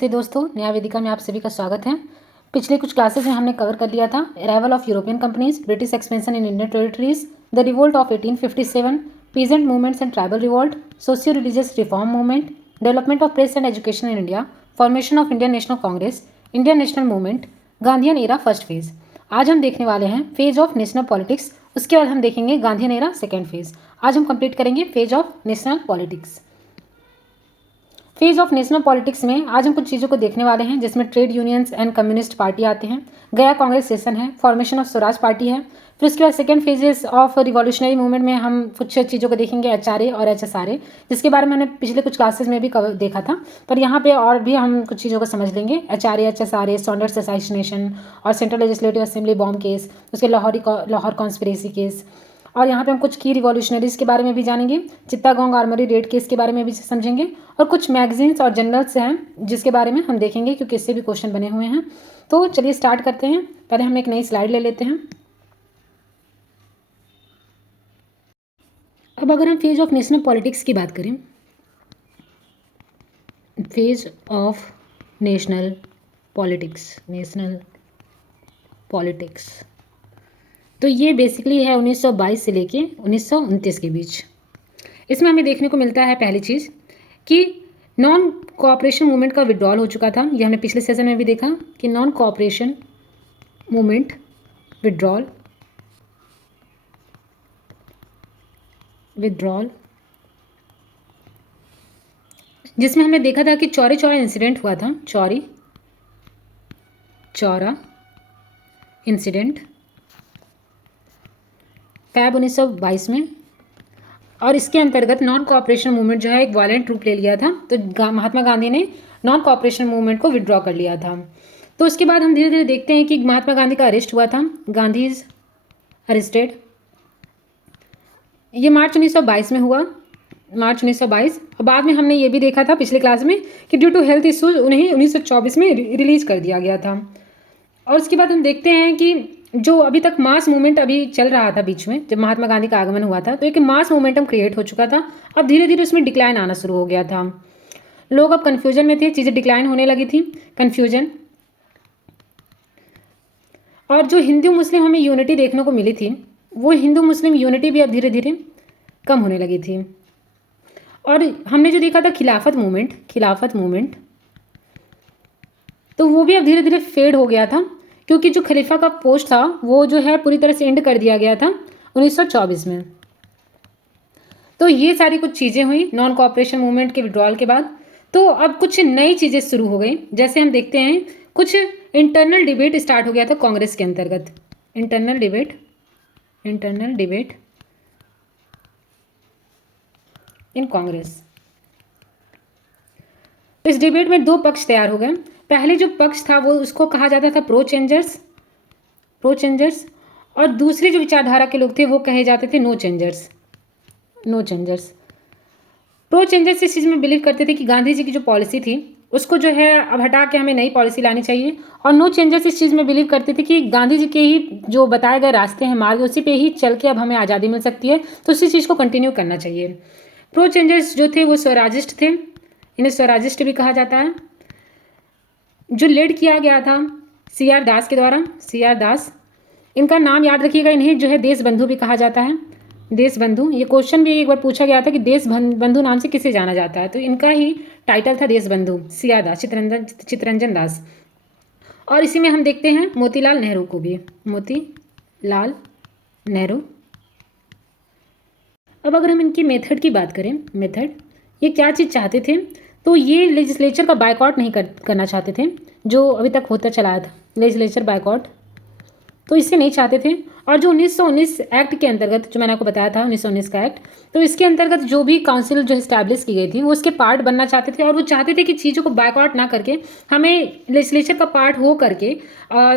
तो दोस्तों, न्याय वेदिका में आप सभी का स्वागत है। पिछले कुछ क्लासेस में हमने कवर कर लिया था arrival of European companies, British expansion in Indian territories, the revolt of 1857, peasant movements and tribal revolt, socio religious reform movement, development of press and education in India, formation of Indian national Congress, Indian national movement, Gandhian era first phase. आज हम देखने वाले हैं phase of national politics. उसके बाद हम देखेंगे Gandhian era second phase. आज हम कंप्लीट करेंगे phase of national politics. Phase of national politics में आज हम कुछ चीज़ों को देखने वाले हैं, जिसमें trade unions and communist party आते हैं, गया कांग्रेस सेशन है, फॉर्मेशन ऑफ स्वराज पार्टी है। फिर उसके बाद second phases of revolutionary movement में हम कुछ चीज़ों को देखेंगे, HRA और HSRA, जिसके बारे में हमने पिछले कुछ क्लासेस में भी कवर देखा था, पर यहाँ पे और भी हम कुछ चीज़ों को समझ लेंगे। HRA, HSRA, सॉन्डर्स असैसिनेशन और central legislative assembly bomb case, उसके लाहौर कॉन्स्पिरेसी केस, और यहाँ पे हम कुछ की रिवॉल्यूशनरीज के बारे में भी जानेंगे, चित्तागोंग आर्मरी रेड केस के बारे में भी समझेंगे, और कुछ मैगजीन्स और जर्नल्स हैं जिसके बारे में हम देखेंगे क्योंकि इससे भी क्वेश्चन बने हुए हैं। तो चलिए स्टार्ट करते हैं। पहले हम एक नई स्लाइड ले लेते हैं। अब अगर हम फेज ऑफ नेशनल पॉलिटिक्स की बात करें, फेज ऑफ नेशनल पॉलिटिक्स, तो ये बेसिकली है 1922 से लेके 1929 के बीच। इसमें हमें देखने को मिलता है पहली चीज़ कि नॉन कोऑपरेशन मूवमेंट का विड्रॉल हो चुका था। ये हमने पिछले सेशन में भी देखा कि नॉन कोऑपरेशन मूवमेंट विड्रॉल जिसमें हमने देखा था कि चौरी चौरा इंसिडेंट हुआ था, चौरी चौरा इंसिडेंट फैब 1922 में, और इसके अंतर्गत नॉन कोऑपरेशन मूवमेंट जो है एक वायलेंट रूप ले लिया था। तो महात्मा गांधी ने नॉन कोऑपरेशन मूवमेंट को विड्रॉ कर लिया था। तो उसके बाद हम धीरे धीरे देखते हैं कि महात्मा गांधी का अरेस्ट हुआ था, गांधी इज अरेस्टेड। ये मार्च 1922 में हुआ, मार्च 1922। और बाद में हमने ये भी देखा था पिछले क्लास में कि ड्यू टू हेल्थ इश्यूज उन्हें 1924 में रिलीज कर दिया गया था। और उसके बाद हम देखते हैं कि जो अभी तक मास मूवमेंट अभी चल रहा था बीच में, जब महात्मा गांधी का आगमन हुआ था, तो एक मास मोमेंटम क्रिएट हो चुका था। अब धीरे धीरे उसमें डिक्लाइन आना शुरू हो गया था। लोग अब कन्फ्यूजन में थे, चीज़ें डिक्लाइन होने लगी थी, कन्फ्यूजन। और जो हिंदू मुस्लिम हमें यूनिटी देखने को मिली थी, वो हिंदू मुस्लिम यूनिटी भी अब धीरे धीरे कम होने लगी थी। और हमने जो देखा था खिलाफत मूवमेंट, तो वो भी अब धीरे धीरे फेड हो गया था, क्योंकि जो खलीफा का पोस्ट था वो जो है पूरी तरह से एंड कर दिया गया था 1924 में। तो ये सारी कुछ चीज़ें हुई नॉन कोऑपरेशन मूवमेंट के विड्रॉल के बाद। तो अब कुछ नई चीज़ें शुरू हो गई, जैसे हम देखते हैं कुछ इंटरनल डिबेट स्टार्ट हो गया था कांग्रेस के अंतर्गत। Internal debate in Congress. इस डिबेट में दो पक्ष तैयार हो गए। पहले जो पक्ष था वो उसको कहा जाता था प्रो चेंजर्स, और दूसरे जो विचारधारा के लोग थे वो कहे जाते थे नो चेंजर्स। प्रो चेंजर्स इस चीज़ में बिलीव करते थे कि गांधी जी की जो पॉलिसी थी उसको जो है अब हटा के हमें नई पॉलिसी लानी चाहिए। और नो चेंजर्स इस चीज़ में बिलीव करते थे कि गांधी जी के ही जो बताए गए रास्ते हैं, मार्ग, उसी पे ही चल के अब हमें आज़ादी मिल सकती है, तो उसी चीज़ को कंटिन्यू करना चाहिए। प्रो चेंजर्स जो थे वो स्वराजिस्ट थे, इन्हें स्वराजिस्ट भी कहा जाता है, जो लीड किया गया था CR दास के द्वारा। CR दास, इनका नाम याद रखिएगा, इन्हें जो है देश बंधु भी कहा जाता है। देश बंधु, ये क्वेश्चन भी एक बार पूछा गया था कि देश बंधु नाम से किसे जाना जाता है, तो इनका ही टाइटल था देश बंधु, CR दास, चित्तरंजन दास। और इसी में हम देखते हैं मोतीलाल नेहरू को भी, मोतीलाल नेहरू। अब अगर हम इनकी मेथड की बात करें, मेथड, ये क्या चीज़ चाहते थे, तो ये लेजिस्लेचर का बायकॉट नहीं करना चाहते थे, जो अभी तक होता चला था लेजिस्लेचर बायकॉट, तो इसे नहीं चाहते थे। और जो 1919 एक्ट के अंतर्गत, जो मैंने आपको बताया था 1919 का एक्ट, तो इसके अंतर्गत जो भी काउंसिल जो इस्टेब्लिश की गई थी वो उसके पार्ट बनना चाहते थे। और वो चाहते थे कि चीज़ों को बायकॉट ना करके हमें लेजिस्लेचर का पार्ट हो करके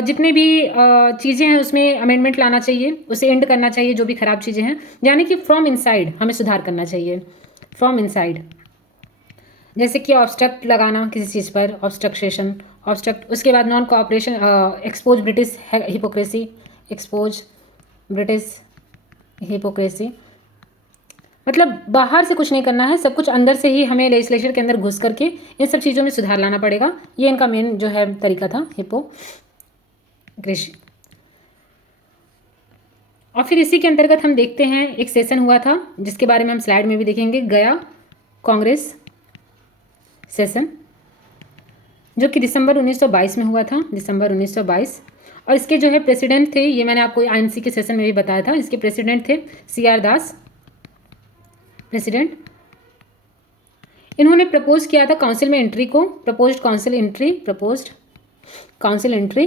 जितने भी चीज़ें हैं उसमें अमेंडमेंट लाना चाहिए, उसे एंड करना चाहिए जो भी ख़राब चीज़ें हैं, यानी कि फ्रॉम इनसाइड हमें सुधार करना चाहिए, फ्रॉम इनसाइड। जैसे कि ऑब्स्ट्रक्ट लगाना किसी चीज़ पर, ऑब्स्ट्रक्ट। उसके बाद non cooperation, expose British hypocrisy, मतलब बाहर से कुछ नहीं करना है, सब कुछ अंदर से ही हमें लेजिस्लेचर के अंदर घुस करके इन सब चीज़ों में सुधार लाना पड़ेगा। ये इनका मेन जो है तरीका था हिपोक्रेसी। और फिर इसी के अंतर्गत हम देखते हैं एक सेशन हुआ था जिसके बारे में हम स्लाइड में भी देखेंगे, गया कांग्रेस सेशन, जो कि दिसंबर 1922 में हुआ था, दिसंबर 1922। और इसके जो है प्रेसिडेंट थे, ये मैंने आपको आईएनसी के सेशन में भी बताया था, इसके प्रेसिडेंट थे CR दास प्रेसिडेंट। इन्होंने प्रपोज किया था काउंसिल में एंट्री को, प्रपोज्ड काउंसिल एंट्री।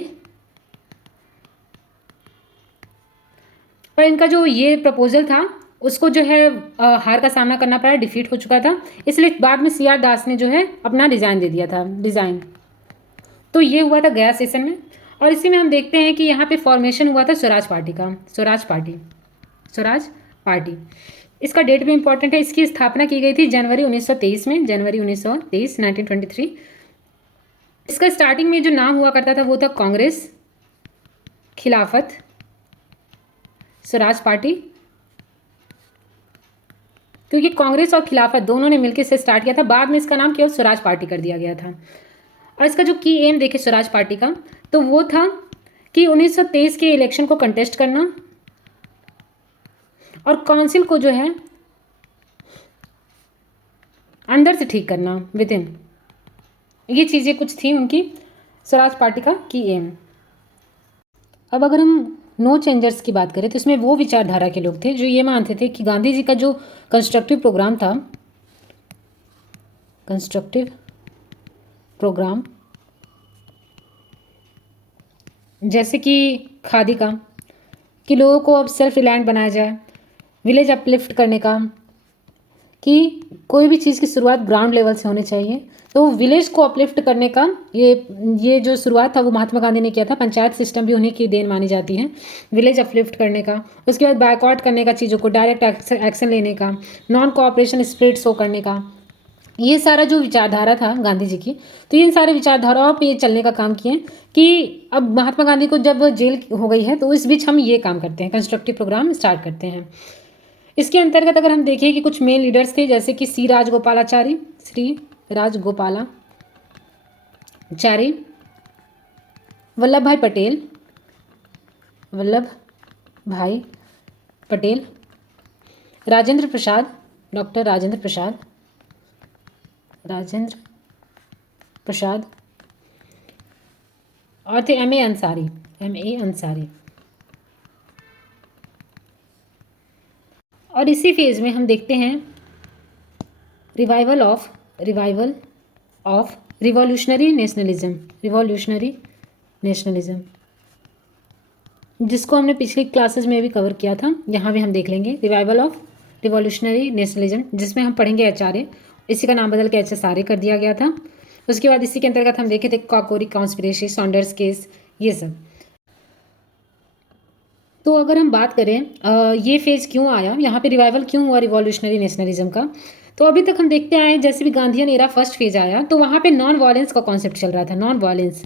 पर इनका जो ये प्रपोजल था उसको जो है हार का सामना करना पड़ा, डिफीट हो चुका था, इसलिए बाद में CR दास ने जो है अपना रिजाइन दे दिया था, रिजाइन। तो ये हुआ था गया सेशन में। और इसी में हम देखते हैं कि यहाँ पे फॉर्मेशन हुआ था स्वराज पार्टी का, स्वराज पार्टी। इसका डेट भी इंपॉर्टेंट है, इसकी स्थापना की गई थी जनवरी 1923 में, जनवरी 1923 1923। इसका स्टार्टिंग में जो नाम हुआ करता था वो था कांग्रेस खिलाफत स्वराज पार्टी, क्योंकि कांग्रेस और खिलाफत दोनों ने मिलकर इसे स्टार्ट किया था। बाद में इसका नाम केवल स्वराज पार्टी कर दिया गया था। और इसका जो की एम देखे स्वराज पार्टी का, तो वो था कि 1923 के इलेक्शन को कंटेस्ट करना और काउंसिल को जो है अंदर से ठीक करना, विद इन। ये चीज़ें कुछ थी उनकी स्वराज पार्टी का की एम। अब अगर हम नो चेंजर्स की बात करें तो इसमें वो विचारधारा के लोग थे जो ये मानते थे कि गांधी जी का जो कंस्ट्रक्टिव प्रोग्राम था, कंस्ट्रक्टिव प्रोग्राम, जैसे कि खादी का, कि लोगों को अब सेल्फ रिलायंट बनाया जाए, विलेज अपलिफ्ट करने का, कि कोई भी चीज़ की शुरुआत ग्राउंड लेवल से होनी चाहिए। तो विलेज को अपलिफ्ट करने का ये जो शुरुआत था वो महात्मा गांधी ने किया था। पंचायत सिस्टम भी उन्हीं की देन मानी जाती है, विलेज अपलिफ्ट करने का। उसके बाद बायकॉट करने का, चीज़ों को डायरेक्ट एक्शन लेने का, नॉन कोऑपरेशन स्पिरिट शो करने का, ये सारा जो विचारधारा था गांधी जी की, तो इन सारे विचारधाराओं पे चलने का काम किए कि अब महात्मा गांधी को जब जेल हो गई है तो इस बीच हम ये काम करते हैं, कंस्ट्रक्टिव प्रोग्राम स्टार्ट करते हैं। इसके अंतर्गत अगर हम देखें कि कुछ मेन लीडर्स थे, जैसे कि श्री राजगोपालाचारी, वल्लभ भाई पटेल, राजेंद्र प्रसाद, डॉक्टर राजेंद्र प्रसाद, और थे M.A. अंसारी। और इसी फेज में हम देखते हैं रिवाइवल ऑफ रिवॉल्यूशनरी नेशनलिज्म, जिसको हमने पिछली क्लासेस में भी कवर किया था, यहाँ भी हम देख लेंगे रिवाइवल ऑफ रिवॉल्यूशनरी नेशनलिज्म, जिसमें हम पढ़ेंगे HRA, इसी का नाम बदल के HSRA कर दिया गया था। उसके बाद इसी के अंतर्गत हम देखे थे काकोरी कॉन्स्पिरेसी, सॉन्डर्स केस, ये सब। तो अगर हम बात करें ये फेज़ क्यों आया, यहाँ पे रिवाइवल क्यों हुआ रिवॉल्यूशनरी नेशनलिज्म का, तो अभी तक हम देखते आए जैसे भी गांधीयन एरा फर्स्ट फेज आया तो वहाँ पे नॉन वायलेंस का कॉन्सेप्ट चल रहा था, नॉन वायलेंस।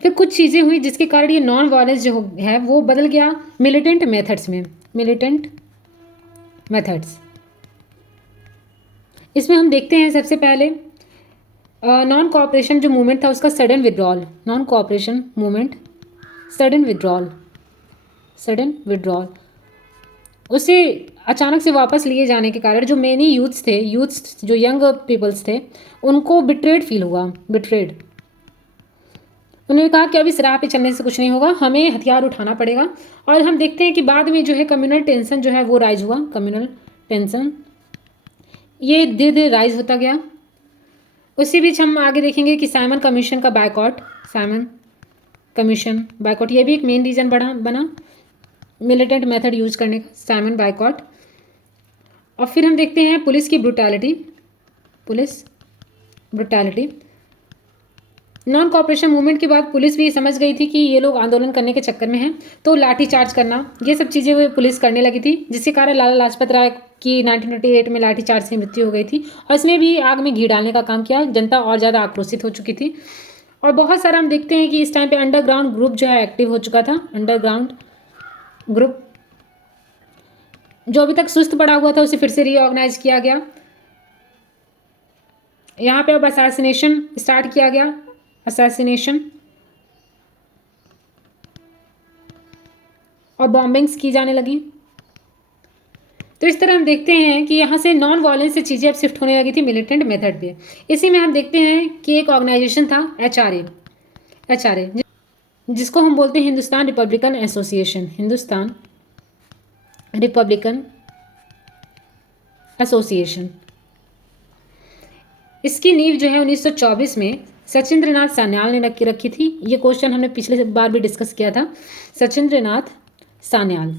फिर कुछ चीज़ें हुई जिसके कारण ये नॉन वायलेंस जो है वो बदल गया मिलिटेंट मेथड्स में, इसमें हम देखते हैं सबसे पहले नॉन कोऑपरेशन जो मूवमेंट था उसका sudden withdrawal, non cooperation movement sudden withdrawal, उसे अचानक से वापस लिए जाने के कारण जो मेनी यूथ्स जो यंग पीपल्स थे उनको बिट्रेड फील हुआ, उन्होंने कहा कि अब इस राह पे चलने से कुछ नहीं होगा, हमें हथियार उठाना पड़ेगा। और हम देखते हैं कि बाद में जो है कम्युनल टेंशन जो है वो राइज हुआ, कम्युनल टेंशन ये धीरे धीरे राइज होता गया। उसी बीच हम आगे देखेंगे कि साइमन कमीशन का बायकॉट, ये भी एक मेन रीज़न बना मिलिटेंट मेथड यूज करने का, साइमन बायकॉट। और फिर हम देखते हैं पुलिस की ब्रुटैलिटी। नॉन कॉपरेशन मूवमेंट के बाद पुलिस भी समझ गई थी कि ये लोग आंदोलन करने के चक्कर में हैं, तो लाठी चार्ज करना ये सब चीज़ें वो पुलिस करने लगी थी, जिसके कारण लाला लाजपत राय की 1928 में लाठी चार्ज से मृत्यु हो गई थी। और इसमें भी आग में घी डालने का काम किया, जनता और ज़्यादा आक्रोशित हो चुकी थी। और बहुत सारा हम देखते हैं कि इस टाइम पे अंडरग्राउंड ग्रुप जो है एक्टिव हो चुका था, अंडरग्राउंड ग्रुप जो अभी तक सुस्त पड़ा हुआ था उसे फिर से रीऑर्गेनाइज किया गया। यहाँ पे अब असैसिनेशन स्टार्ट किया गया, असैसिनेशन और बॉम्बिंग्स की जाने लगी। तो इस तरह हम देखते हैं कि यहाँ से नॉन वायलेंस से चीज़ें अब शिफ्ट होने लगी थी मिलिटेंट मेथड पे। इसी में हम देखते हैं कि एक ऑर्गेनाइजेशन था एचआरए, जिसको हम बोलते हैं Hindustan Republican association, Hindustan Republican association. इसकी नींव जो है 1924 में सचिंद्रनाथ सान्याल ने रखी थी। ये क्वेश्चन हमने पिछले बार भी डिस्कस किया था, सचिंद्रनाथ सान्याल।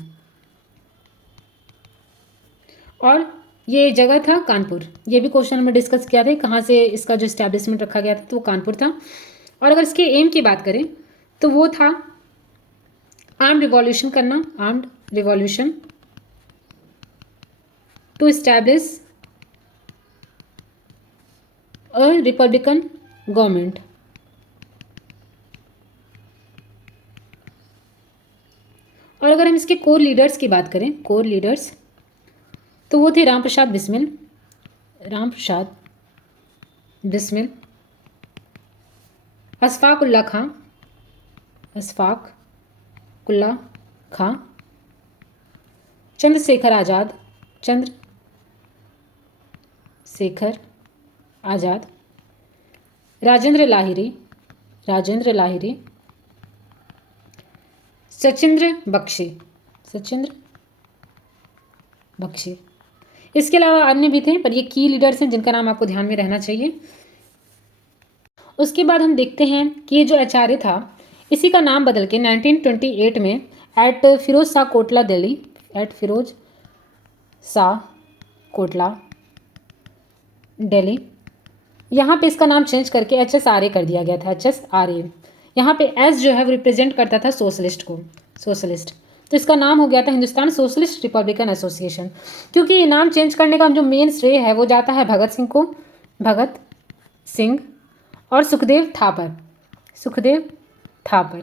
और ये जगह था कानपुर। ये भी क्वेश्चन हमने डिस्कस किया था, कहाँ से इसका जो इस्टेब्लिशमेंट रखा गया था, तो वो कानपुर था। और अगर इसके एम की बात करें तो वो था आर्म्ड रिवॉल्यूशन करना, armed revolution to establish a republican government. और अगर हम इसके कोर लीडर्स की बात करें, कोर लीडर्स, तो वो थे राम प्रसाद बिस्मिल, अशफाक उल्ला खां, चंद्रशेखर आज़ाद, राजेंद्र लाहिरी, सचिंद्र बख्शी। इसके अलावा अन्य भी थे, पर ये की लीडर्स हैं जिनका नाम आपको ध्यान में रहना चाहिए। उसके बाद हम देखते हैं कि ये जो एचआरए था, इसी का नाम बदल के 1928 में एट फिरोज शाह कोटला दिल्ली, यहाँ पे इसका नाम चेंज करके HSRA कर दिया गया था, HSRA। यहाँ पे एस जो है वो रिप्रेजेंट करता था सोशलिस्ट। तो इसका नाम हो गया था हिंदुस्तान सोशलिस्ट रिपब्लिकन एसोसिएशन। क्योंकि ये नाम चेंज करने का जो मेन श्रेय है वो जाता है भगत सिंह और सुखदेव थापर।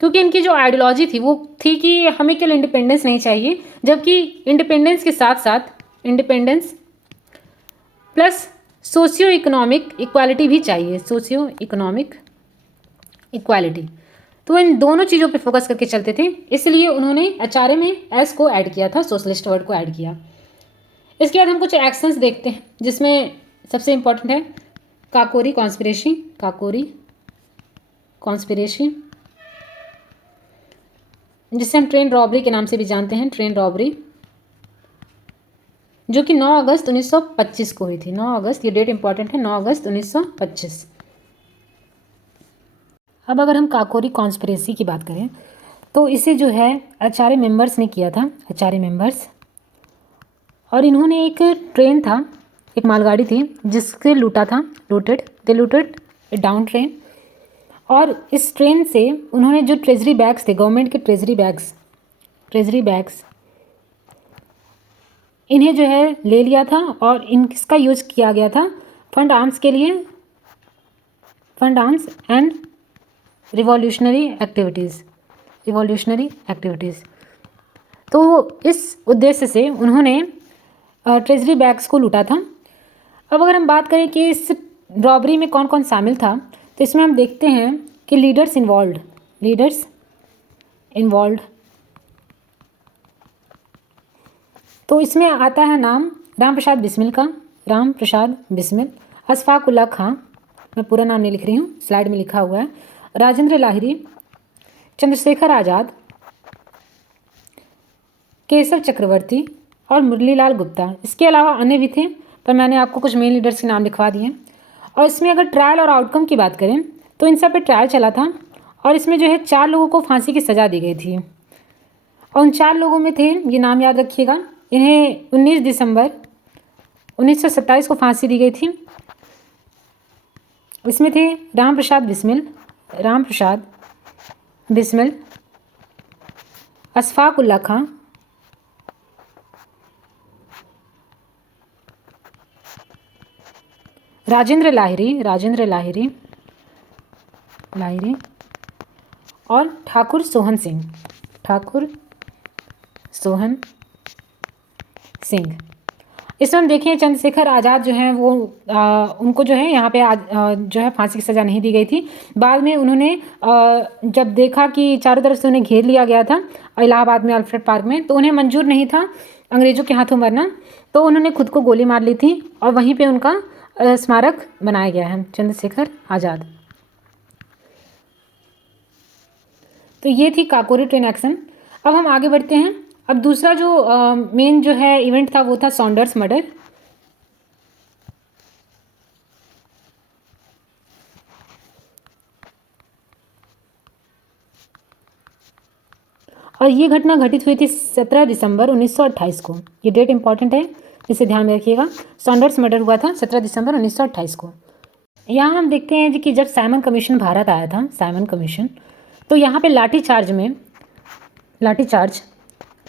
क्योंकि इनकी जो आइडियोलॉजी थी वो थी कि हमें केवल इंडिपेंडेंस नहीं चाहिए, जबकि इंडिपेंडेंस के साथ साथ independence plus socio economic equality भी चाहिए, सोशियो इकोनॉमिक इक्वालिटी। तो इन दोनों चीज़ों पे फोकस करके चलते थे, इसलिए उन्होंने एचआरए में एस को ऐड किया था, सोशलिस्ट वर्ड को ऐड किया। इसके बाद हम कुछ एक्शंस देखते हैं, जिसमें सबसे इम्पॉर्टेंट है काकोरी कॉन्स्पिरेसी, जिसे हम ट्रेन रॉबरी के नाम से भी जानते हैं, ट्रेन रॉबरी, जो कि 9 अगस्त 1925 को हुई थी। 9 अगस्त, ये डेट इंपॉर्टेंट है, 9 अगस्त 1925। अब अगर हम काकोरी कॉन्स्पिरेसी की बात करें तो इसे जो है एचआरए मेंबर्स ने किया था, एचआरए मेंबर्स। और इन्होंने एक ट्रेन था, एक मालगाड़ी थी जिससे दे लूटेड ए डाउन ट्रेन। और इस ट्रेन से उन्होंने जो ट्रेजरी बैग्स थे, गवर्नमेंट के ट्रेजरी बैग्स इन्हें जो है ले लिया था और इनका यूज किया गया था fund arms and revolutionary activities. तो इस उद्देश्य से उन्होंने ट्रेजरी बैग्स को लूटा था। अब अगर हम बात करें कि इस रॉबरी में कौन कौन शामिल था, तो इसमें हम देखते हैं कि लीडर्स इन्वॉल्व। तो इसमें आता है नाम राम प्रसाद बिस्मिल, अशफाक उल्ला खां, मैं पूरा नाम नहीं लिख रही हूँ, स्लाइड में लिखा हुआ है, राजेंद्र लाहिरी, चंद्रशेखर आज़ाद, केशव चक्रवर्ती और मुरलीलाल गुप्ता। इसके अलावा अन्य भी थे, पर मैंने आपको कुछ मेन लीडर्स के नाम लिखवा दिए। और इसमें अगर ट्रायल और आउटकम की बात करें तो इन सब पे ट्रायल चला था और इसमें जो है 4 लोगों को फांसी की सज़ा दी गई थी। और उन 4 लोगों में थे, ये नाम याद रखिएगा, इन्हें 19 दिसंबर 1927 को फांसी दी गई थी। इसमें थे राम प्रसाद बिस्मिल, अशफाक उल्ला खां, राजेंद्र लाहिरी और ठाकुर सोहन सिंह। इसमें हम देखें चंद्रशेखर आज़ाद जो हैं वो उनको जो है यहाँ पे जो है फांसी की सज़ा नहीं दी गई थी। बाद में उन्होंने जब देखा कि चारों तरफ से उन्हें घेर लिया गया था इलाहाबाद में अल्फ्रेड पार्क में, तो उन्हें मंजूर नहीं था अंग्रेज़ों के हाथों मरना, तो उन्होंने खुद को गोली मार ली थी और वहीं पर उनका स्मारक बनाया गया है, चंद्रशेखर आज़ाद। तो ये थी काकोरी ट्रेन एक्शन। अब हम आगे बढ़ते हैं। अब दूसरा जो मेन जो है इवेंट था वो था सॉन्डर्स मर्डर। और ये घटना घटित हुई थी 17 दिसंबर 1928 को। ये डेट इंपॉर्टेंट है, इसे ध्यान में रखिएगा। सॉन्डर्स मर्डर हुआ था 17 दिसंबर 1928 को। यहाँ हम देखते हैं कि जब साइमन कमीशन भारत आया था, साइमन कमीशन, तो यहाँ पे लाठीचार्ज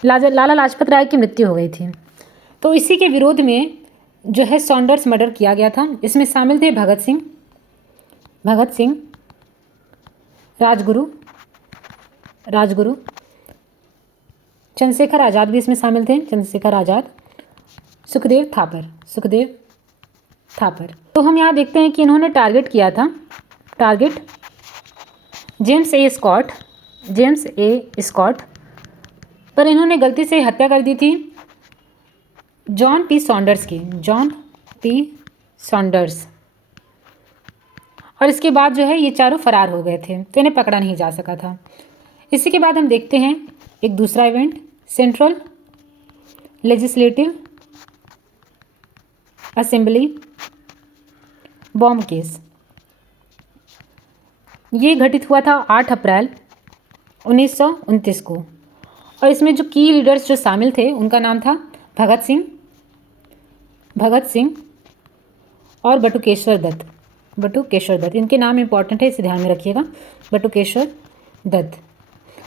लाला लाजपत राय की मृत्यु हो गई थी। तो इसी के विरोध में जो है सॉन्डर्स मर्डर किया गया था। इसमें शामिल थे भगत सिंह, राजगुरु, चंद्रशेखर आज़ाद भी इसमें शामिल थे, चंद्रशेखर आज़ाद, सुखदेव थापर। तो हम यहाँ देखते हैं कि इन्होंने टारगेट किया था, जेम्स ए स्कॉट, पर इन्होंने गलती से हत्या कर दी थी जॉन पी सॉन्डर्स। और इसके बाद जो है ये चारों फरार हो गए थे, तो इन्हें पकड़ा नहीं जा सका था। इसी के बाद हम देखते हैं एक दूसरा event, central legislative assembly bomb case. ये घटित हुआ था 8 अप्रैल 1929 को। और इसमें जो की लीडर्स जो शामिल थे उनका नाम था भगत सिंह और बटुकेश्वर दत्त। इनके नाम इंपॉर्टेंट है, इसे ध्यान में रखिएगा, बटुकेश्वर दत्त।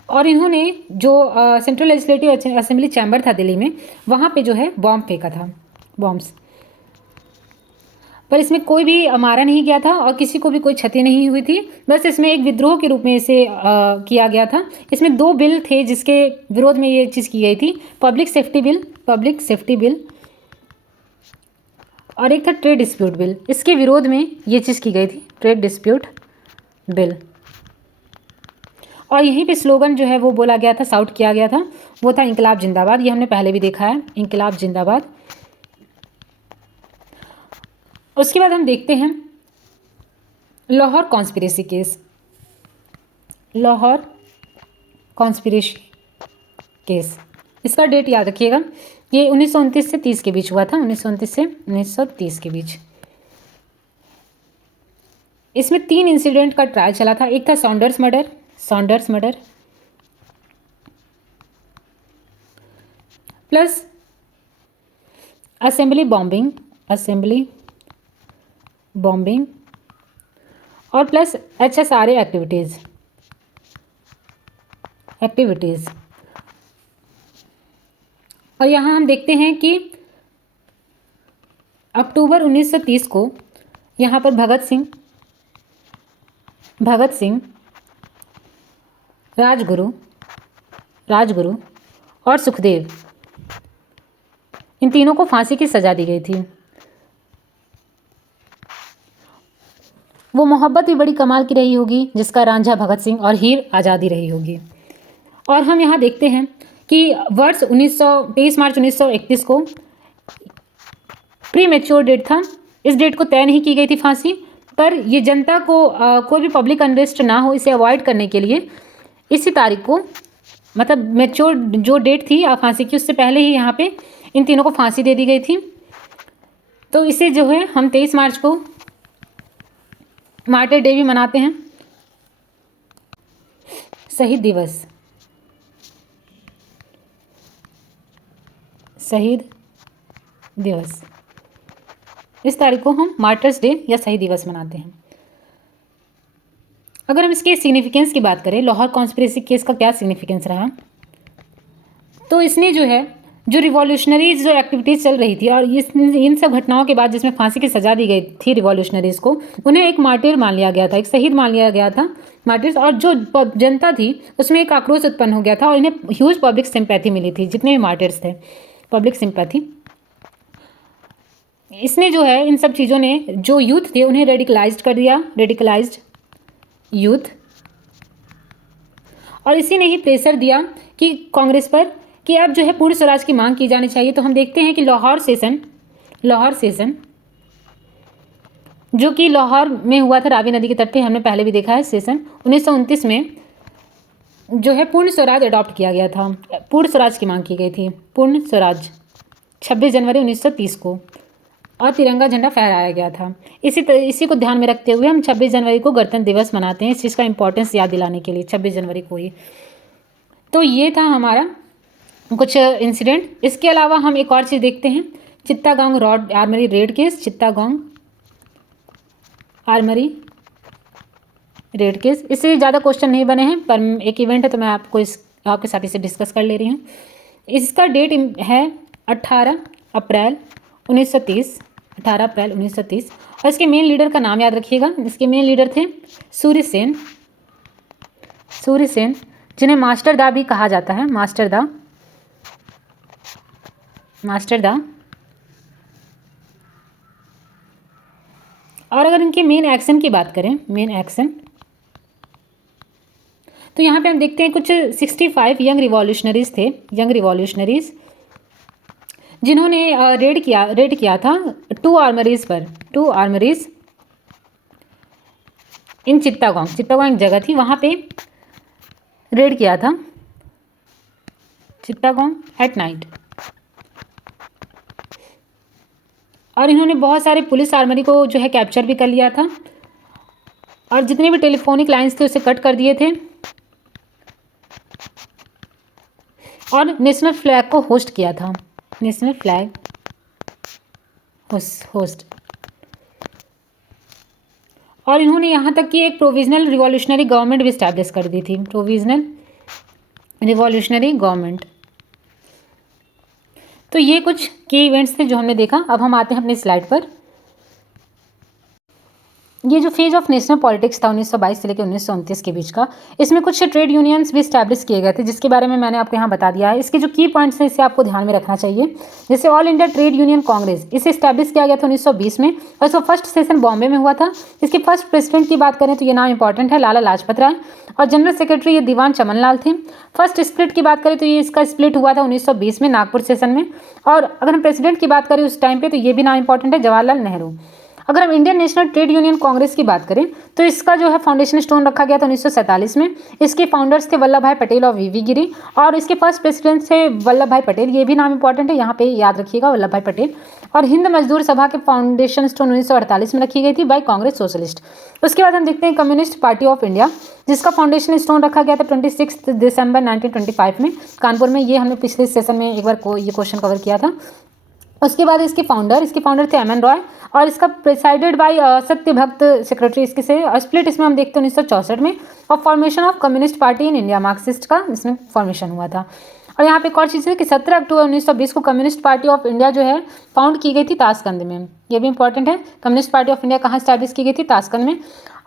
और इन्होंने जो सेंट्रल लेजिस्लेटिव असेंबली चैम्बर था दिल्ली में, वहाँ पे जो है बॉम्ब फेंका था, बॉम्ब्स। पर इसमें कोई भी मारा नहीं गया था और किसी को भी कोई क्षति नहीं हुई थी। बस इसमें एक विद्रोह के रूप में इसे किया गया था। इसमें 2 बिल थे जिसके विरोध में ये चीज़ की गई थी, पब्लिक सेफ्टी बिल और एक था ट्रेड डिस्प्यूट बिल। इसके विरोध में ये चीज़ की गई थी, ट्रेड डिस्प्यूट बिल। और यहीं पे स्लोगन जो है वो बोला गया था, साउट किया गया था, वो था इंकलाब जिंदाबाद। ये हमने पहले भी देखा है, इंकलाब जिंदाबाद। उसके बाद हम देखते हैं लाहौर कॉन्स्पिरेसी केस। इसका डेट याद रखिएगा, ये 1929 से 30 के बीच हुआ था, 1929 से 1930 के बीच। इसमें 3 इंसिडेंट का ट्रायल चला था। एक था Saunders murder plus assembly bombing और प्लस HSRA एक्टिविटीज़। और यहाँ हम देखते हैं कि अक्टूबर 1930 को यहाँ पर भगत सिंह, राजगुरु और सुखदेव, इन तीनों को फांसी की सज़ा दी गई थी। वो मोहब्बत भी बड़ी कमाल की रही होगी जिसका रांझा भगत सिंह और हीर आज़ादी रही होगी। और हम यहाँ देखते हैं कि वर्ष 23 मार्च 1931 को प्री मैच्योर डेट था। इस डेट को तय नहीं की गई थी फांसी, पर ये जनता को कोई भी पब्लिक अनरेस्ट ना हो, इसे अवॉइड करने के लिए इसी तारीख को, मतलब मैच्योर जो डेट थी फांसी की, उससे पहले ही यहाँ पे इन तीनों को फांसी दे दी गई थी। तो इसे जो है हम 23 मार्च को मार्टर डे भी मनाते हैं, शहीद दिवस। इस तारीख को हम मार्टर्स डे या शहीद दिवस मनाते हैं। अगर हम इसके सिग्निफिकेंस की बात करें, लाहौर कॉन्स्पिरेसी केस का क्या सिग्निफिकेंस रहा, तो इसने जो है जो रिवॉल्यूशनरीज जो एक्टिविटीज़ चल रही थी और इन सब घटनाओं के बाद जिसमें फांसी की सज़ा दी गई थी रिवॉल्यूशनरीज़ को, उन्हें एक मार्टिर मान लिया गया था, एक शहीद मान लिया गया था, मार्टिर्स। और जो जनता थी उसमें एक आक्रोश उत्पन्न हो गया था और इन्हें ह्यूज पब्लिक सिंपैथी मिली थी, जितने भी मार्टिर्स थे, पब्लिक सिंपैथी इसने जो है इन सब चीज़ों ने जो यूथ थे उन्हें रेडिकलाइज्ड कर दिया, रेडिकलाइज्ड यूथ। और इसी ने ही प्रेशर दिया कि कांग्रेस पर कि अब जो है पूर्ण स्वराज की मांग की जानी चाहिए। तो हम देखते हैं कि लाहौर सेशन जो कि लाहौर में हुआ था, रावी नदी के तट पे, हमने पहले भी देखा है सेशन, 1929 में जो है पूर्ण स्वराज अडॉप्ट किया गया था, पूर्ण स्वराज की मांग की गई थी, पूर्ण स्वराज 26 जनवरी 1930 को, और तिरंगा झंडा फहराया गया था। इसी को ध्यान में रखते हुए हम 26 जनवरी को गणतंत्र दिवस मनाते हैं, इस चीज़ का इंपॉर्टेंस याद दिलाने के लिए 26 जनवरी को ही। तो ये था हमारा कुछ इंसिडेंट। इसके अलावा हम एक और चीज़ देखते हैं, Chittagong rod armoury raid case, Chittagong armoury raid case. इससे ज़्यादा क्वेश्चन नहीं बने हैं, पर एक इवेंट है तो मैं आपके साथ इसे डिस्कस कर ले रही हूँ। इसका डेट है 18 अप्रैल 1930, 18 अप्रैल 1930। और इसके मेन लीडर का नाम याद रखिएगा। इसके मेन लीडर थे सूर्य सेन, जिन्हें मास्टर दा भी कहा जाता है, मास्टर दा। और अगर इनके मेन एक्शन की बात करें, मेन एक्शन, तो यहाँ पे हम देखते हैं कुछ 65 यंग रिवॉल्यूशनरीज थे, जिन्होंने रेड किया था 2 आर्मरीज इन चित्तागोंग एक जगह थी, वहाँ पे रेड किया था, चित्तागोंग एट नाइट। और इन्होंने बहुत सारे पुलिस आर्मरी को जो है कैप्चर भी कर लिया था, और जितने भी टेलीफोनिक लाइंस थे उसे कट कर दिए थे, और नेशनल फ्लैग को होस्ट किया था, नेशनल फ्लैग होस्ट। और इन्होंने यहाँ तक कि एक प्रोविजनल रिवॉल्यूशनरी गवर्नमेंट भी इस्टेब्लिश कर दी थी, प्रोविजनल रिवॉल्यूशनरी गवर्नमेंट। तो ये कुछ की इवेंट्स थे जो हमने देखा। अब हम आते हैं अपनी स्लाइड पर। ये जो फेज ऑफ नेशनल पॉलिटिक्स था 1922 से लेकर 1929 के बीच का, इसमें कुछ ट्रेड यूनियंस भी स्टैब्लिश किए गए थे, जिसके बारे में मैंने आपको यहाँ बता दिया है। इसके जो की पॉइंट्स हैं इसे आपको ध्यान में रखना चाहिए। जैसे all India Trade Union Congress, इसे स्टैब्लिश किया गया था 1920 में, और इसका फर्स्ट सेशन बॉम्बे में हुआ था। इसके फर्स्ट प्रेसिडेंट की बात करें तो ये नाम इंपॉर्टेंट है, लाला लाजपत राय, और जनरल सेक्रेटरी ये दीवान चमन लाल थे। फर्स्ट स्प्लिट की बात करें तो ये इसका स्प्लिट हुआ था 1920 में नागपुर सेशन में। और अगर हम प्रेसिडेंट की बात करें उस टाइम पे, तो ये भी नाम इंपॉर्टेंट है, जवाहरलाल नेहरू। अगर हम Indian national trade Union Congress की बात करें तो इसका जो है फाउंडेशन स्टोन रखा गया था 1947 में। इसके फाउंडर्स थे वल्लभ भाई पटेल और वीवी गिरी, और इसके फर्स्ट प्रेसिडेंट थे वल्लभ भाई पटेल, ये भी नाम इंपॉर्टेंट है, यहाँ पे याद रखिएगा, वल्लभ भाई पटेल। और हिंद मजदूर सभा के फाउंडेशन स्टोन 1948 में रखी गई थी बाय कांग्रेस सोशलिस्ट। उसके बाद हम देखते हैं कम्युनिस्ट पार्टी ऑफ इंडिया, जिसका फाउंडेशन स्टोन रखा गया था 26 दिसंबर 1925 में कानपुर में। ये हमने पिछले सेशन में एक बार ये क्वेश्चन कवर किया था। उसके बाद इसके फाउंडर थे एम एन रॉय, और इसका प्रेसाइडेड बाय सत्यभक्त सेक्रेटरी इसके से। और स्प्लिट इसमें हम देखते हैं 1964 में, और formation of communist party in India, Marxist का इसमें फॉर्मेशन हुआ था। और यहाँ पे एक और चीज़ है कि 17 अक्टूबर 1920 को कम्युनिस्ट पार्टी ऑफ इंडिया जो है फाउंड की गई थी ताशकंद में, ये भी इंपॉर्टेंट है। कम्युनिस्ट पार्टी ऑफ इंडिया कहाँ स्टैब्लिश की गई थी? ताशकंद में।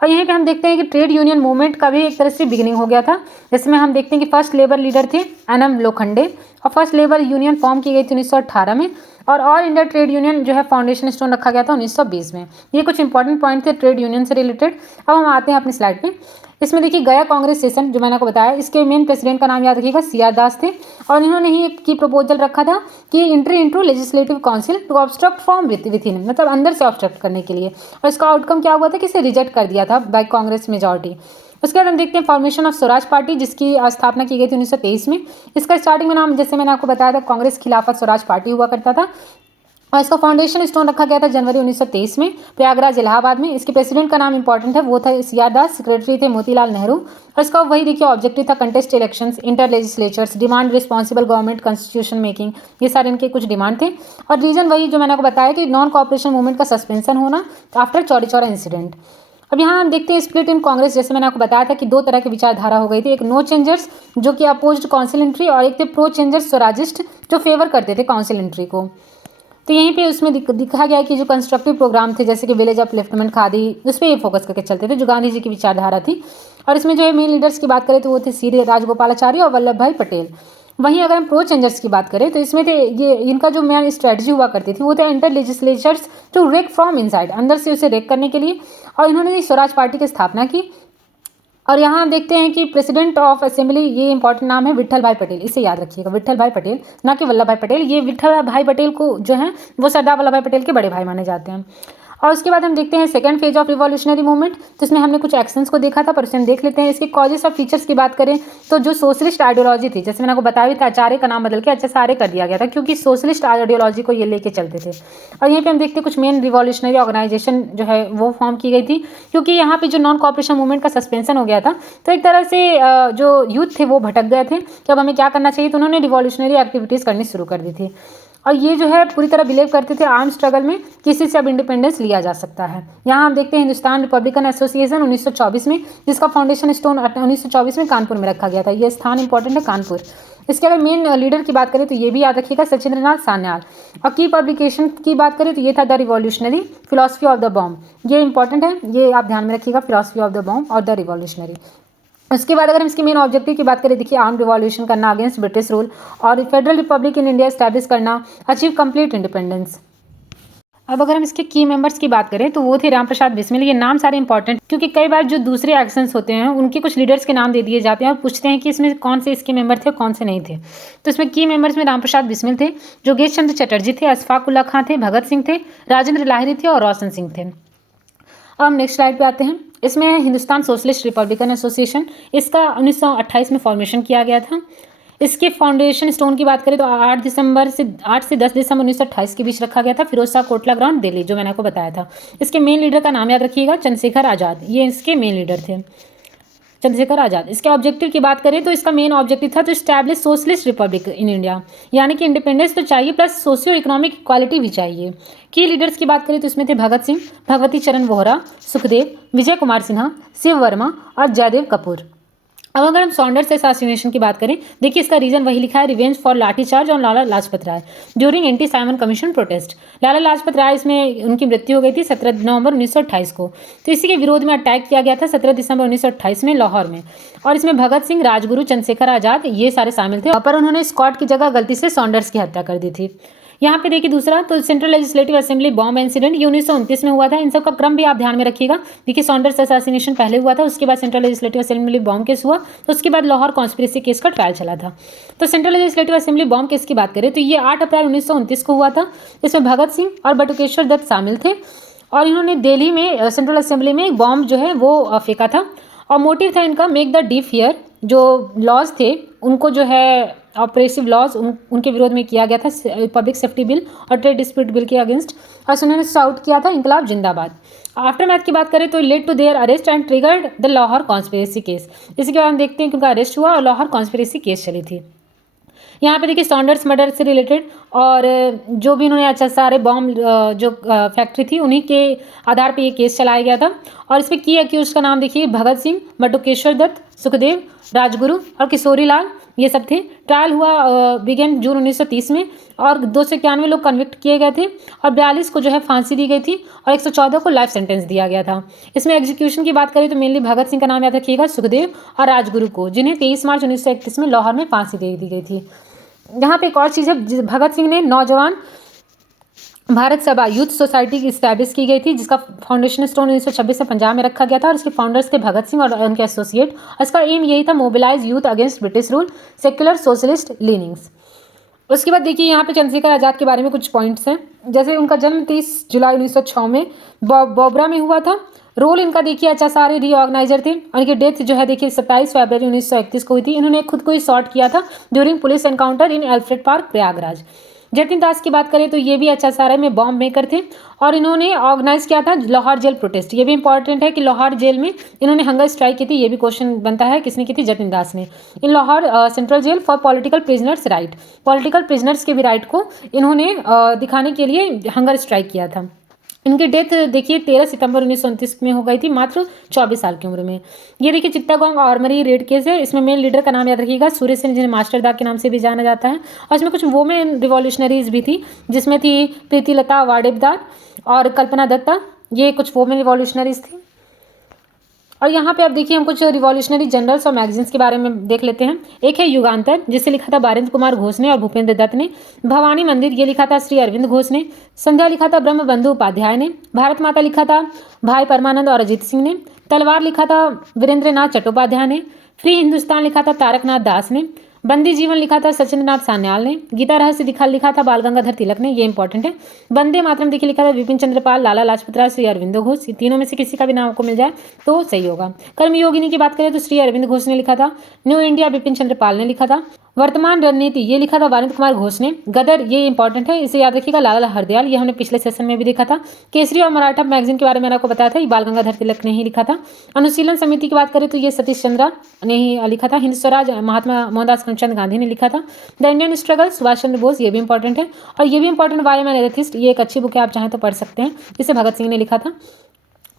और यहीं पे हम देखते हैं कि ट्रेड यूनियन मूवमेंट का भी एक तरह से बिगिनिंग हो गया था, जिसमें हम देखते हैं कि फर्स्ट लेबर लीडर थे एन.एम. लोखंडे, और फर्स्ट लेबर यूनियन फॉर्म की गई थी 1918 में, और ऑल इंडिया ट्रेड यूनियन जो है फाउंडेशन स्टोन रखा गया था 1920 में। ये कुछ इंपॉर्टेंट पॉइंट थे ट्रेड यूनियन से रिलेटेड। अब हम आते हैं अपनी स्लाइड पे। इसमें देखिए गया कांग्रेस सेशन जो मैंने आपको बताया, इसके मेन प्रेसिडेंट का नाम याद रखिएगा, सी.आर. दास थे, और इन्होंने ही एक की प्रपोजल रखा था कि entry into legislative council to obstruct from within, मतलब अंदर से ऑब्स्ट्रक्ट करने के लिए। और इसका आउटकम क्या हुआ था कि इसे रिजेक्ट कर दिया था बाय कांग्रेस मेजॉरिटी। उसके बाद हम देखते हैं फॉर्मेशन ऑफ स्वराज पार्टी, जिसकी स्थापना की गई थी 1923 में। इसका स्टार्टिंग में नाम जैसे मैंने आपको बताया था कांग्रेस खिलाफत स्वराज पार्टी हुआ करता था, और इसका फाउंडेशन स्टोन रखा गया था जनवरी 1923 में प्रयागराज इलाहाबाद में। इसके प्रेसिडेंट का नाम इंपॉर्टेंट है, वो था सी.आर. दास, सेक्रेटरी थे मोतीलाल नेहरू। और इसका वही देखिए ऑब्जेक्टिव था contest elections, inter legislatures, demand responsible government, constitution making, ये सारे इनके कुछ डिमांड थे। और रीजन वही जो मैंने आपको बताया कि नॉन कॉपरेशन मूवमेंट का सस्पेंशन होना आफ्टर चौरी चौरा इंसिडेंट। अब यहाँ हम देखते हैं स्प्लिट इन कांग्रेस, जैसे मैंने आपको बताया था कि 2 तरह की विचारधारा हो गई थी, एक नो चेंजर्स जो कि अपोज्ड काउंसिल एंट्री, और एक थे प्रो चेंजर्स स्वराजिस्ट जो फेवर करते थे काउंसिल एंट्री को। तो यहीं पे उसमें दिखा गया कि जो कंस्ट्रक्टिव प्रोग्राम थे जैसे कि विलेज अपलिफ्टमेंट, खादी, उस पर ये फोकस करके चलते थे, जो गांधी जी की विचारधारा थी। और इसमें जो है मेन लीडर्स की बात करें तो वो थे सी राजगोपालाचारी और वल्लभ भाई पटेल। वहीं अगर हम प्रो चेंजर्स की बात करें तो इसमें थे ये इनका जो मेन स्ट्रेटजी हुआ करती थी वो थे enter legislatures to wreck from inside, अंदर से उसे रेक करने के लिए, और इन्होंने स्वराज पार्टी की स्थापना की। और यहाँ हम देखते हैं कि प्रेसिडेंट ऑफ असेंबली, ये इंपॉर्टेंट नाम है विट्ठल भाई पटेल, इसे याद रखिएगा, विट्ठल भाई पटेल, ना कि वल्लभ भाई पटेल। ये विट्ठल भाई पटेल को जो है वो सरदार वल्लभ भाई पटेल के बड़े भाई माने जाते हैं। और उसके बाद हम देखते हैं second phase of revolutionary movement, जिसमें हमने कुछ एक्शंस को देखा था, पर उसे हम देख लेते हैं। इसके कॉजेस और फीचर्स की बात करें तो जो सोशलिस्ट आइडियोलॉजी थी, जैसे मैंने आपको बताया था, आचार्य का नाम बदल के आचार्य कर दिया गया था, क्योंकि सोशलिस्ट आइडियोलॉजी को ये लेके चलते थे। और यहीं पे हम देखते हैं कुछ मेन रिवॉल्यूशनरी ऑर्गेनाइजेशन जो है वो फॉर्म की गई थी, क्योंकि यहाँ पे जो नॉन कॉपरेशन मूवमेंट का सस्पेंशन हो गया था, तो एक तरह से जो यूथ थे वो भटक गए थे कि अब हमें क्या करना चाहिए, तो उन्होंने रिवॉल्यूशनरी एक्टिविटीज़ करनी शुरू कर दी थी। और ये जो है पूरी तरह बिलीव करते थे आर्म स्ट्रगल में किसी से अब इंडिपेंडेंस लिया जा सकता है। यहाँ हम देखते हैं हिंदुस्तान रिपब्लिकन एसोसिएशन 1924 में, जिसका फाउंडेशन स्टोन 1924 में कानपुर में रखा गया था। ये स्थान इंपॉर्टेंट है, कानपुर। इसके अगर मेन लीडर की बात करें तो ये भी याद रखिएगा, सचिंद्रनाथ सान्याल। और की पब्लिकेशन की बात करें तो ये था the revolutionary philosophy of the bomb. ये इंपॉर्टेंट है, ये आप ध्यान में रखिएगा, फिलॉसफी ऑफ द बॉम्ब और द रिवॉल्यूशनरी। उसके बाद अगर हम इसके मेन ऑब्जेक्टिव की बात करें, देखिए आर्म रिवॉल्यूशन करना अगेंस्ट ब्रिटिश रूल और federal Republic in India establish करना, अचीव कंप्लीट इंडिपेंडेंस। अब अगर हम इसके की मेंबर्स की बात करें तो वो थे राम प्रसाद बिस्मिल। ये नाम सारे इंपॉर्टेंट, क्योंकि कई बार जो दूसरे एक्शंस होते हैं उनके कुछ लीडर्स के नाम दे दिए जाते हैं और पूछते हैं कि इसमें कौन से इसके मेंबर थे और कौन से नहीं थे। तो इसमें की मेंबर्स में राम प्रसाद बिस्मिल थे, जोगेश चंद्र चटर्जी थे, अशफाक उल्ला खां थे, भगत सिंह थे, राजेंद्र लाहिरी थे और रोशन सिंह थे। अब हम नेक्स्ट स्लाइड पे आते हैं। इसमें है हिंदुस्तान सोशलिस्ट रिपब्लिकन एसोसिएशन। इसका 1928 में फॉर्मेशन किया गया था। इसके फाउंडेशन स्टोन की बात करें तो 8 से 10 दिसंबर 1928 के बीच रखा गया था, फिरोज शाह कोटला ग्राउंड, दिल्ली, जो मैंने आपको बताया था। इसके मेन लीडर का नाम याद रखिएगा, चंद्रशेखर आज़ाद। ये इसके मेन लीडर थे, चंद्रशेखर आज़ाद। इसके ऑब्जेक्टिव की बात करें तो इसका मेन ऑब्जेक्टिव था तो establish socialist Republic in India, यानी कि इंडिपेंडेंस तो चाहिए प्लस सोशियो इकोनॉमिक इक्वालिटी भी चाहिए। की लीडर्स की बात करें तो इसमें थे भगत सिंह, भगवती चरण वोहरा, सुखदेव, विजय कुमार सिन्हा, शिव वर्मा और जयदेव कपूर। अब अगर हम सॉन्डर्स असैसिनेशन की बात करें, देखिए इसका रीजन वही लिखा है, रिवेंज फॉर लाठीचार्ज और Lala Lajpat Rai during anti Simon Commission protest. Lala Lajpat Rai इसमें उनकी मृत्यु हो गई थी 17 नवंबर 1928 को। तो इसी के विरोध में अटैक किया गया था 17 दिसंबर 1928 में लाहौर में। और इसमें भगत सिंह, राजगुरु, चंद्रशेखर आज़ाद ये सारे शामिल थे, पर उन्होंने स्कॉट की जगह गलती से सॉन्डर्स की हत्या कर दी थी। यहाँ पे देखिए दूसरा तो central legislative assembly bomb incident, ये 1929 में हुआ था। इन सब का क्रम भी आप ध्यान में रखिएगा। देखिए सॉन्डर्स असैसिनेशन पहले हुआ था, उसके बाद central legislative assembly bomb case हुआ, तो उसके बाद लाहौर कॉन्स्पिरेसी केस का ट्रायल चला था। तो central legislative assembly bomb case की बात करें तो ये 8 अप्रैल 1929 को हुआ था। इसमें भगत सिंह और बटुकेश्वर दत्त शामिल थे और इन्होंने दिल्ली में सेंट्रल असेंबली में एक बॉम्ब जो है वो फेंका था। और मोटिव था इनका मेक द डीप हियर, जो लॉज थे उनको जो है ऑपरेसिव लॉज उनके विरोध में किया गया था, पब्लिक सेफ्टी बिल और ट्रेड डिस्प्यूट बिल के अगेंस्ट। और उन्होंने शाउट किया था इंकलाब जिंदाबाद। आफ्टर मैथ की बात करें तो led to their arrest and triggered the Lahore conspiracy case. इसके बाद हम देखते हैं कि उनका अरेस्ट हुआ और लाहौर कॉन्स्पिरेसी केस चली थी। यहाँ पे देखिए सॉन्डर्स मर्डर से रिलेटेड और जो भी उन्होंने अच्छा सारे बॉम्ब जो फैक्ट्री थी उन्हीं के आधार पे ये केस चलाया गया था। और इसमें की अक्यूज का नाम देखिए भगत सिंह, बटुकेश्वर दत्त, सुखदेव, राजगुरु और किशोरी लाल, ये सब थे। ट्रायल हुआ बिगेन जून 1930 में और 291 लोग कन्विक्ट किए गए थे और 42 को जो है फांसी दी गई थी और 114 को लाइफ सेंटेंस दिया गया था। इसमें एग्जीक्यूशन की बात करें तो मेनली भगत सिंह का नाम याद रखिएगा, सुखदेव और राजगुरु को, जिन्हें 23 मार्च 1931 में लाहौर में फांसी दे दी गई थी। यहाँ पे एक और चीज़ है, भगत सिंह ने नौजवान भारत सभा यूथ सोसाइटी की इस्टेब्लिश की गई थी, जिसका फाउंडेशन स्टोन 1926 में पंजाब में रखा गया था और इसके फाउंडर्स थे भगत सिंह और उनके एसोसिएट। इसका एम यही था mobilise youth against British rule, secular socialist leanings. उसके बाद देखिए यहाँ पे चंद्रशेखर आज़ाद के बारे में कुछ पॉइंट्स हैं। जैसे उनका जन्म 30 जुलाई 1906 में बोबरा में हुआ था। रोल इनका देखिए अच्छा सारे रीऑर्गेनाइजर थे। उनकी डेथ जो है देखिए 27 फरवरी 1931 को हुई थी। इन्होंने खुद को ही शॉट किया था during police encounter in Alfred Park Prayagraj. Jatin Das की बात करें तो ये भी अच्छा सारे में बॉम्ब मेकर थे और इन्होंने ऑर्गेनाइज किया था लाहौर जेल प्रोटेस्ट। ये भी इंपॉर्टेंट है कि लाहौर जेल में इन्होंने हंगर स्ट्राइक की थी। ये भी क्वेश्चन बनता है किसने की थी, जतिन दास ने। In Lahore central jail for political prisoners right, political prisoners के भी राइट को इन्होंने दिखाने के लिए हंगर स्ट्राइक किया था। इनकी डेथ देखिए 13 सितंबर 1929 में हो गई थी, मात्र 24 साल की उम्र में। ये देखिए चित्तागोंग आर्मरी रेड केस है। इसमें मेन लीडर का नाम याद रखिएगा, सूर्य सेन, जिन्हें मास्टर दाग के नाम से भी जाना जाता है। और इसमें कुछ वोमेन रिवॉल्यूशनरीज भी थी, जिसमें थी प्रीतिलता वाडेदार और कल्पना दत्ता, ये कुछ वोमेन रिवॉल्यूशनरीज थी। और यहाँ पे अब देखिए हम कुछ रिवॉल्यूशनरी जर्नल्स और मैगजीन्स के बारे में देख लेते हैं। एक है युगांतर, जिसे लिखा था बारेंद्र कुमार घोष ने और भूपेंद्र दत्त ने। भवानी मंदिर, ये लिखा था श्री अरविंद घोष ने। संध्या लिखा था ब्रह्म बंधु उपाध्याय ने। भारत माता लिखा था भाई परमानंद और अजीत सिंह ने। तलवार लिखा था वीरेंद्र नाथ चट्टोपाध्याय ने। फ्री हिंदुस्तान लिखा था तारकनाथ दास ने। बंदी जीवन लिखा था सचिंद्र नाथ सान्याल ने। गीता रहस्य लिखा था बाल गंगाधर तिलक ने, ये इंपॉर्टेंट है। वंदे मातरम देखिए लिखा था विपिन चंद्र पाल, लाला लाजपत राय, श्री अरविंदो घोष। ये तीनों में से किसी का भी नाम आपको मिल जाए तो सही होगा। कर्मयोगिनी की बात करें तो श्री अरविंद घोष ने लिखा था। न्यू इंडिया विपिन चंद्र पाल ने लिखा था। वर्तमान रणनीति, ये लिखा था बारेंद्र कुमार घोष ने। गदर, ये इंपॉर्टेंट है, इसे याद रखिएगा, लाला हरदयाल, ये हमने पिछले सेशन में भी देखा था। केसरी और मराठा मैगजीन के बारे में मैंने आपको बताया था, ये बाल गंगाधर तिलक ने ही लिखा था। अनुशीलन समिति की बात करें तो ये सतीश चंद्रा ने ही लिखा था। हिंद स्वराज महात्मा मोहनदास करमचंद गांधी ने लिखा था। The Indian struggle Subhash Chandra Bose, ये भी इंपॉर्टेंट है। और ये भी important, why am an atheist, ये एक अच्छी बुक है, आप चाहें तो पढ़ सकते हैं, इसे भगत सिंह ने लिखा था।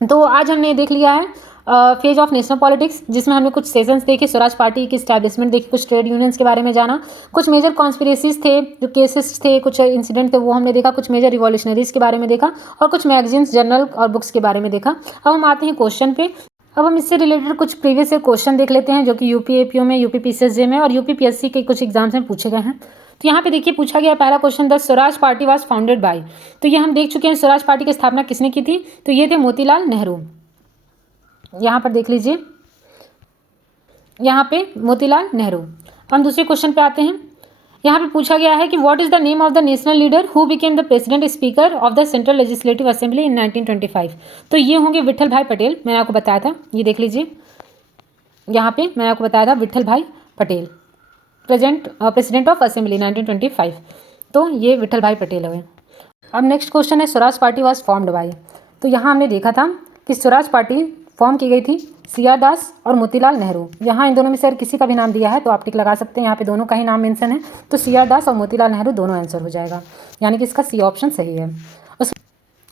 तो आज हमने देख लिया है फेज ऑफ नेशनल पॉलिटिक्स, जिसमें हमने कुछ सेशंस देखे, स्वराज पार्टी की स्टैब्लिशमेंट देखी, कुछ ट्रेड यूनियंस के बारे में जाना, कुछ मेजर कॉन्स्पिरेसीज थे, जो केसेस थे, कुछ इंसिडेंट थे वो हमने देखा, कुछ मेजर रिवॉल्यूशनरीज के बारे में देखा, और कुछ मैगजीन्स, जर्नल और बुक्स के बारे में देखा। अब हम आते हैं क्वेश्चन पे। अब हम इससे रिलेटेड कुछ प्रीवियस ईयर क्वेश्चन देख लेते हैं, जो कि यूपीएपीओ में, यूपीपीसीएसजे में और यूपीपीएससी के कुछ एग्जाम्स में पूछे गए हैं। तो यहाँ पे देखिए पूछा गया पहला question, the Swaraj party was founded by. तो ये हम देख चुके हैं, स्वराज पार्टी की स्थापना किसने की थी, तो ये थे मोतीलाल नेहरू। यहाँ पर देख लीजिए, यहाँ पे मोतीलाल नेहरू। हम दूसरे क्वेश्चन पे आते हैं। यहाँ पे पूछा गया है कि what is the name of the national leader who became the president speaker of the central legislative assembly in 1925। तो ये होंगे विट्ठल भाई पटेल, मैंने आपको बताया था, ये देख लीजिए, यहाँ पे मैंने आपको बताया था विट्ठल भाई पटेल, प्रेसिडेंट ऑफ असेंबली 1925। तो ये विट्ठल भाई पटेल हुए। अब नेक्स्ट क्वेश्चन है, Swaraj party was formed by. तो यहाँ हमने देखा था कि स्वराज पार्टी फॉर्म की गई थी सीआर दास और मोतीलाल नेहरू। यहाँ इन दोनों में से अगर किसी का भी नाम दिया है तो आप टिक लगा सकते हैं, यहाँ पे दोनों का ही नाम मेंशन है, तो सीआर दास और मोतीलाल नेहरू दोनों आंसर हो जाएगा, यानी कि इसका सी ऑप्शन सही है।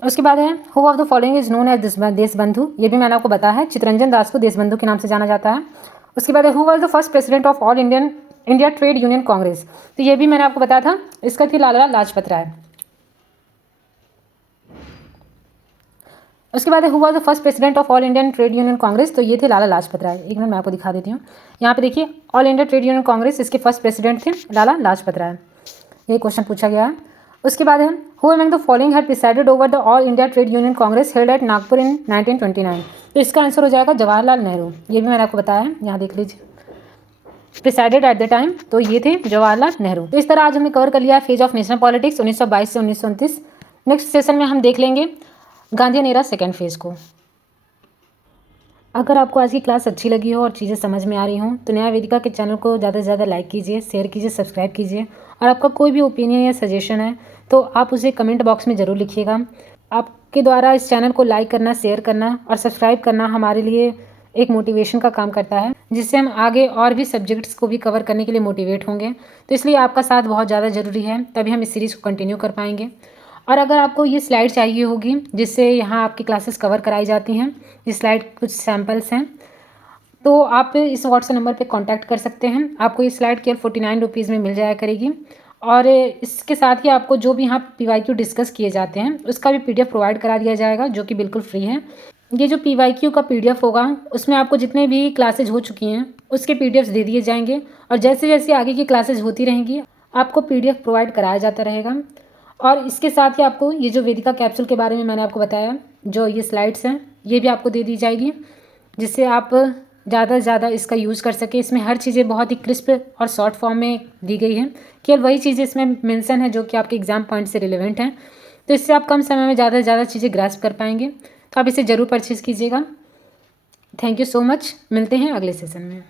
उसके बाद है, who of the following is known as Deshbandhu. ये भी मैंने आपको बताया है, चितरंजन दास को देशबंधु के नाम से जाना जाता है। उसके बाद है, who was the first president of all India Trade Union Congress. तो ये भी मैंने आपको बताया था, इसका थी लाला लाजपत राय। उसके बाद who was the first president of all Indian trade Union Congress. तो ये थे लाला लाजपत राय। एक मिनट मैं आपको दिखा देती हूँ, यहाँ पे देखिए, all India Trade Union Congress, इसके फर्स्ट प्रेसिडेंट थे लाला लाजपत राय। ये क्वेश्चन पूछा गया है। उसके बाद है, who among the following had presided over the All India Trade Union Congress held at Nagpur in 1929। तो इसका आंसर हो जाएगा जवाहरलाल नेहरू। ये भी मैंने आपको बताया है, यहाँ देख लीजिए, प्रिसाइडेड एट द टाइम, तो ये थे जवाहरलाल नेहरू। तो इस तरह आज हमने कवर कर लिया है फेज ऑफ नेशनल पॉलिटिक्स 1922 से 1929। नेक्स्ट सेशन में हम देख लेंगे गांधीयन एरा सेकेंड फेज को। अगर आपको आज की क्लास अच्छी लगी हो और चीज़ें समझ में आ रही हों तो न्याय वेदिका के चैनल को ज़्यादा से ज़्यादा लाइक कीजिए, शेयर कीजिए, सब्सक्राइब कीजिए। और आपका कोई भी ओपिनियन या सजेशन है तो आप उसे कमेंट बॉक्स में ज़रूर लिखिएगा। आपके द्वारा इस चैनल को लाइक करना, शेयर करना और सब्सक्राइब करना हमारे लिए एक मोटिवेशन का काम करता है, जिससे हम आगे और भी सब्जेक्ट्स को भी कवर करने के लिए मोटिवेट होंगे। तो इसलिए आपका साथ बहुत ज़्यादा ज़रूरी है, तभी हम इस सीरीज़ को कंटिन्यू कर पाएंगे। और अगर आपको ये स्लाइड चाहिए होगी जिससे यहाँ आपकी क्लासेस कवर कराई जाती हैं, ये स्लाइड कुछ सैम्पल्स हैं, तो आप इस व्हाट्सएप नंबर पे कांटेक्ट कर सकते हैं। आपको ये स्लाइड केवल 49 रुपीज़ में मिल जाया करेगी। और इसके साथ ही आपको जो भी यहाँ PYQ डिस्कस किए जाते हैं उसका भी PDF प्रोवाइड करा दिया जाएगा, जो कि बिल्कुल फ्री है। ये जो PYQ का PDF होगा उसमें आपको जितने भी क्लासेज हो चुकी हैं उसके PDFs दे दिए जाएंगे, और जैसे जैसे आगे की क्लासेज होती रहेंगी आपको PDF प्रोवाइड कराया जाता रहेगा। और इसके साथ ही आपको ये जो वेदिका कैप्सूल के बारे में मैंने आपको बताया, जो ये स्लाइड्स हैं, ये भी आपको दे दी जाएगी, जिससे आप ज़्यादा से ज़्यादा इसका यूज़ कर सके। इसमें हर चीज़ें बहुत ही क्रिस्प और शॉर्ट फॉर्म में दी गई हैं, केवल वही चीज़ें इसमें मेंशन है जो कि आपके एग्जाम पॉइंट से रिलेवेंट हैं। तो इससे आप कम समय में ज़्यादा से ज़्यादा चीज़ें ग्रास्प कर पाएंगे। तो आप इसे ज़रूर परचेज़ कीजिएगा। थैंक यू सो मच, मिलते हैं अगले सेशन में।